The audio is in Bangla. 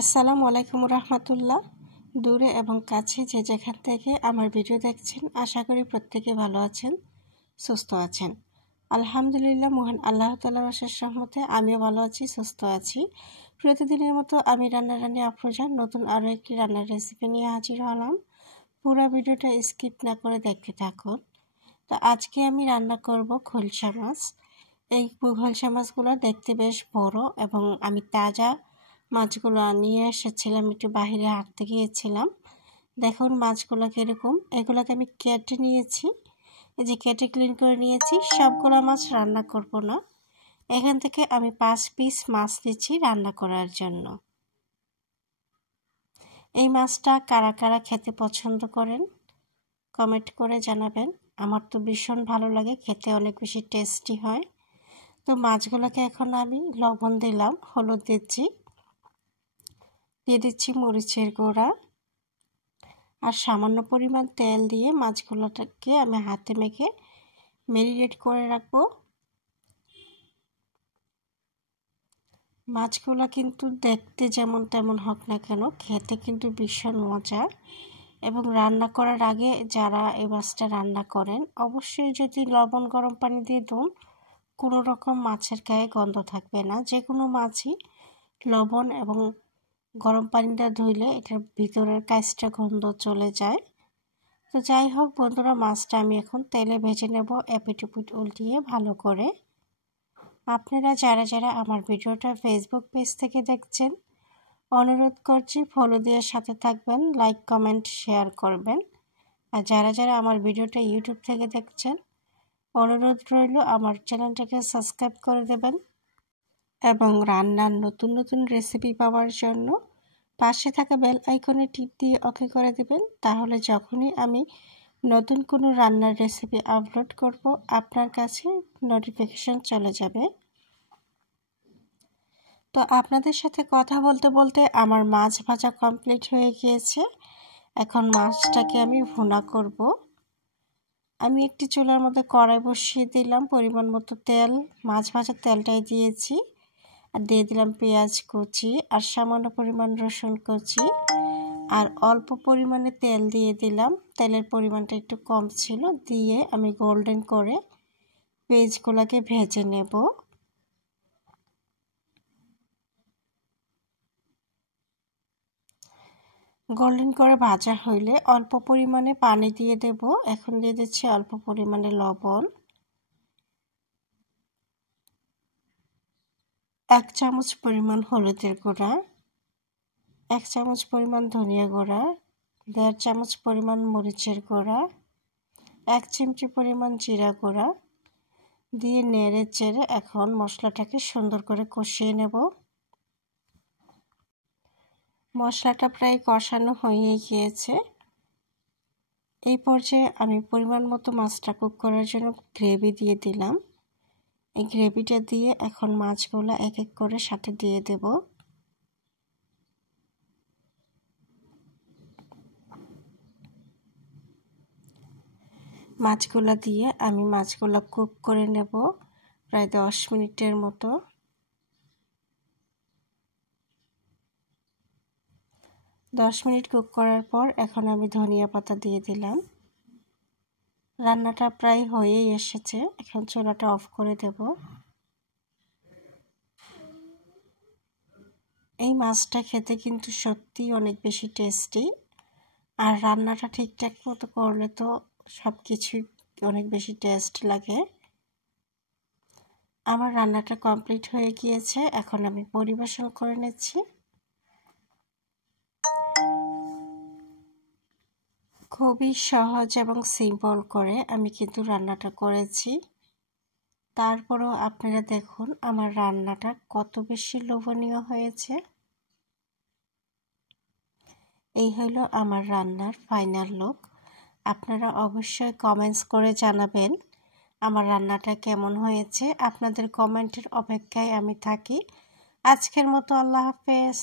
আসসালামু আলাইকুম রহমতুল্লাহ। দূরে এবং কাছে যে যেখান থেকে আমার ভিডিও দেখছেন, আশা করি প্রত্যেকে ভালো আছেন, সুস্থ আছেন। আলহামদুলিল্লাহ, মহান আল্লাহ তাআলার অশেষ রহমতে আমিও ভালো আছি, সুস্থ আছি। প্রতিদিনের মতো আমি রান্নারানি আফরোজান নতুন আরও একটি রান্নার রেসিপি নিয়ে হাজির হলাম। পুরো ভিডিওটা স্কিপ না করে দেখতে থাকুন। তো আজকে আমি রান্না করব খলসা মাছ। এই খলসা মাছগুলো দেখতে বেশ বড় এবং আমি তাজা মাছগুলো নিয়ে এসেছিলাম, একটু বাহিরে হাঁটতে গিয়েছিলাম। দেখুন মাছগুলো কীরকম, এগুলোকে আমি কেটে নিয়েছি। এই যে কেটে ক্লিন করে নিয়েছি। সবগুলো মাছ রান্না করব না, এখান থেকে আমি 5 পিস মাছ দিচ্ছি রান্না করার জন্য। এই মাছটা কারা কারা খেতে পছন্দ করেন কমেন্ট করে জানাবেন। আমার তো ভীষণ ভালো লাগে, খেতে অনেক বেশি টেস্টি হয়। তো মাছগুলোকে এখন আমি লবণ দিলাম, হলুদ দিচ্ছি, দিয়ে দিচ্ছি মরিচের গুঁড়া আর সামান্য পরিমাণ তেল দিয়ে মাছগুলোটাকে আমি হাতে মেখে ম্যারিনেট করে রাখবো। মাছগুলো কিন্তু দেখতে যেমন তেমন হোক না কেন, খেতে কিন্তু ভীষণ মজা। এবং রান্না করার আগে যারা এই মাছটা রান্না করেন, অবশ্যই যদি লবণ গরম পানি দিয়ে দিন, কোনো রকম মাছের গায়ে গন্ধ থাকবে না। যে কোনো মাছই লবণ এবং গরম পানিটা ধুইলে এটার ভিতরের কাঁচটা গন্ধ চলে যায়। তো যাই হোক বন্ধুরা, মাছটা আমি এখন তেলে ভেজে নেব এপিট ওপিট উল্টিয়ে ভালো করে। আপনারা যারা যারা আমার ভিডিওটা ফেসবুক পেজ থেকে দেখছেন, অনুরোধ করছি ফলো দিয়ে সাথে থাকবেন, লাইক কমেন্ট শেয়ার করবেন। আর যারা যারা আমার ভিডিওটা ইউটিউব থেকে দেখছেন, অনুরোধ রইল আমার চ্যানেলটাকে সাবস্ক্রাইব করে দেবেন এবং রান্নার নতুন নতুন রেসিপি পাওয়ার জন্য পাশে থাকা বেল আইকনে টিপ দিয়ে ওকে করে দেবেন। তাহলে যখনই আমি নতুন কোনো রান্নার রেসিপি আপলোড করব, আপনার কাছে নোটিফিকেশন চলে যাবে। তো আপনাদের সাথে কথা বলতে বলতে আমার মাছ ভাজা কমপ্লিট হয়ে গিয়েছে। এখন মাছটাকে আমি ভুনা করব। আমি একটি চুলার মধ্যে কড়াই বসিয়ে দিলাম, পরিমাণ মতো তেল, মাছ ভাজার তেলটাই দিয়েছি, আর দিয়ে দিলাম পেঁয়াজ কুচি আর সামান্য পরিমাণ রসুন কুচি, আর অল্প পরিমাণে তেল দিয়ে দিলাম। তেলের পরিমাণটা একটু কম ছিল, দিয়ে আমি গোল্ডেন করে পেঁয়াজগুলোকে ভেজে নেব। গোল্ডেন করে ভাজা হইলে অল্প পরিমাণে পানি দিয়ে দেব। এখন দিয়ে দিচ্ছি অল্প পরিমাণে লবণ, 1 চামচ পরিমাণ হলুদের গুঁড়া, 1 চামচ পরিমাণ ধনিয়া গুঁড়া, 1.5 চামচ পরিমাণ মরিচের গুঁড়া, 1 চিমটি পরিমাণ জিরা গুঁড়া দিয়ে নেড়ে চেড়ে এখন মশলাটাকে সুন্দর করে কষিয়ে নেব। মশলাটা প্রায় কষানো হয়ে গিয়েছে। এই পর্যায়ে আমি পরিমাণ মতো মাছটা কুক করার জন্য গ্রেভি দিয়ে দিলাম। এই গ্রেভিটা দিয়ে এখন মাছগুলো এক এক করে সাথে দিয়ে দেব। মাছগুলো দিয়ে আমি মাছগুলো কুক করে নেব প্রায় 10 মিনিটের মতো। 10 মিনিট কুক করার পর এখন আমি ধনিয়া পাতা দিয়ে দিলাম। রান্নাটা প্রায় হয়েই এসেছে, এখন চুলাটা অফ করে দেব। এই মাছটা খেতে কিন্তু সত্যি অনেক বেশি টেস্টি, আর রান্নাটা ঠিকঠাক মতো করলে তো সব কিছুই অনেক বেশি টেস্ট লাগে। আমার রান্নাটা কমপ্লিট হয়ে গিয়েছে, এখন আমি পরিবেশন করে নিচ্ছি। খুবই সহজ এবং সিম্পল করে আমি কিন্তু রান্নাটা করেছি। তারপরেও আপনারা দেখুন আমার রান্নাটা কত বেশি লোভনীয় হয়েছে। এই হলো আমার রান্নার ফাইনাল লুক। আপনারা অবশ্যই কমেন্টস করে জানাবেন আমার রান্নাটা কেমন হয়েছে। আপনাদের কমেন্টের অপেক্ষায় আমি থাকি। আজকের মতো আল্লাহ হাফেজ।